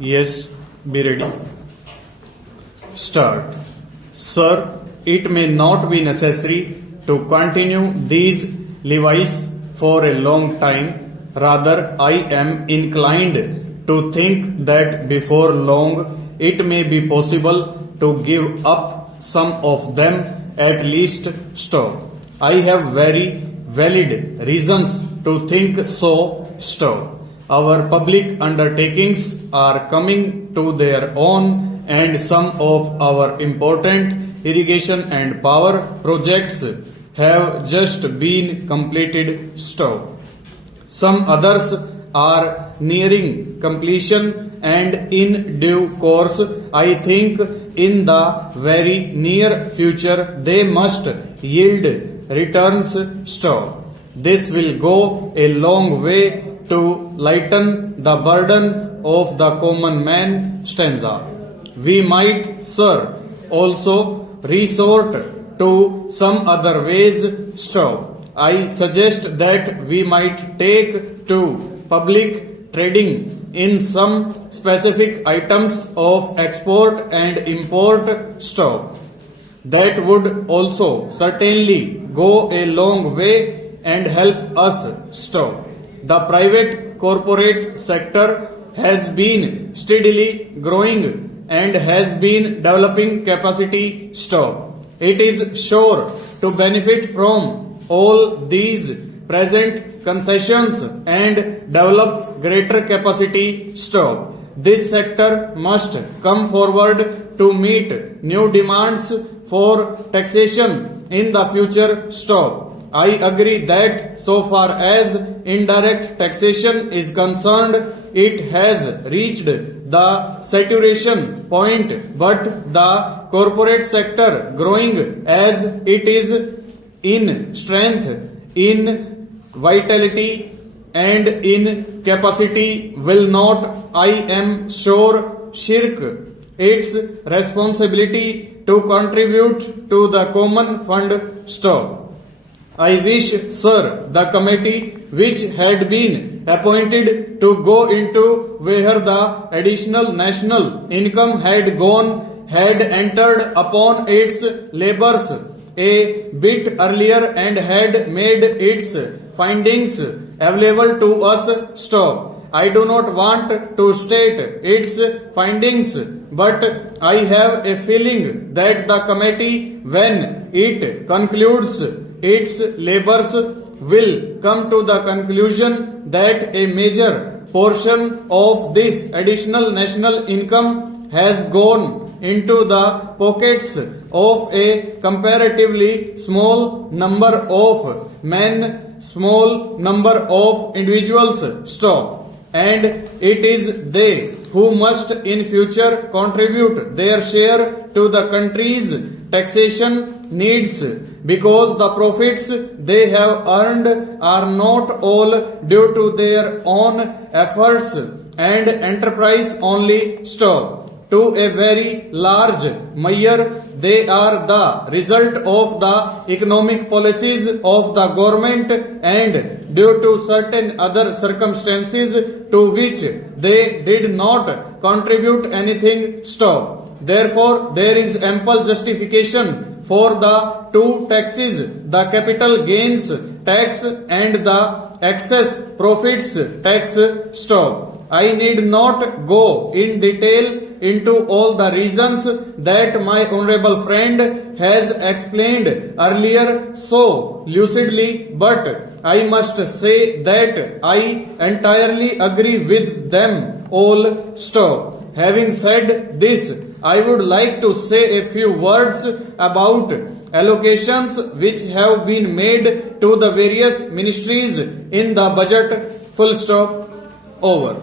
Yes, be ready. Start. Sir, it may not be necessary to continue these levies for a long time. Rather, I am inclined to think that before long it may be possible to give up some of them, at least stop. I have very valid reasons to think so. Stop. Our public undertakings are coming to their own, and some of our important irrigation and power projects have just been completed. Stop. Some others are nearing completion, and in due course, I think in the very near future, they must yield returns. Stop. This will go a long way to lighten the burden of the common man. Stanza. We might, sir, also resort to some other ways. Stop. I suggest that we might take to public trading in some specific items of export and import. Stop. That would also certainly go a long way and help us. Stop. The private corporate sector has been steadily growing and has been developing capacity. Stop. It is sure to benefit from all these present concessions and develop greater capacity. Stop. This sector must come forward to meet new demands for taxation in the future. Stop. I agree that so far as indirect taxation is concerned, it has reached the saturation point, but the corporate sector, growing as it is in strength, in vitality, and in capacity, will not, I am sure, shirk its responsibility to contribute to the common fund. Stop. I wish, sir, the committee which had been appointed to go into where the additional national income had gone had entered upon its labors a bit earlier and had made its findings available to us. Stop. I do not want to state its findings, but I have a feeling that the committee, when it concludes its labors, will come to the conclusion that a major portion of this additional national income has gone into the pockets of a comparatively small number of men, small number of individuals. Stop. And it is they who must in future contribute their share to the country's taxation needs, because the profits they have earned are not all due to their own efforts and enterprise only. Stop. To a very large measure, they are the result of the economic policies of the government and due to certain other circumstances to which they did not contribute anything. Stop. Therefore, there is ample justification for the two taxes, the capital gains tax and the excess profits tax. Stop. I need not go in detail into all the reasons that my honorable friend has explained earlier so lucidly, but I must say that I entirely agree with them all. Stop. Having said this, I would like to say a few words about allocations which have been made to the various ministries in the budget. Full stop. Over.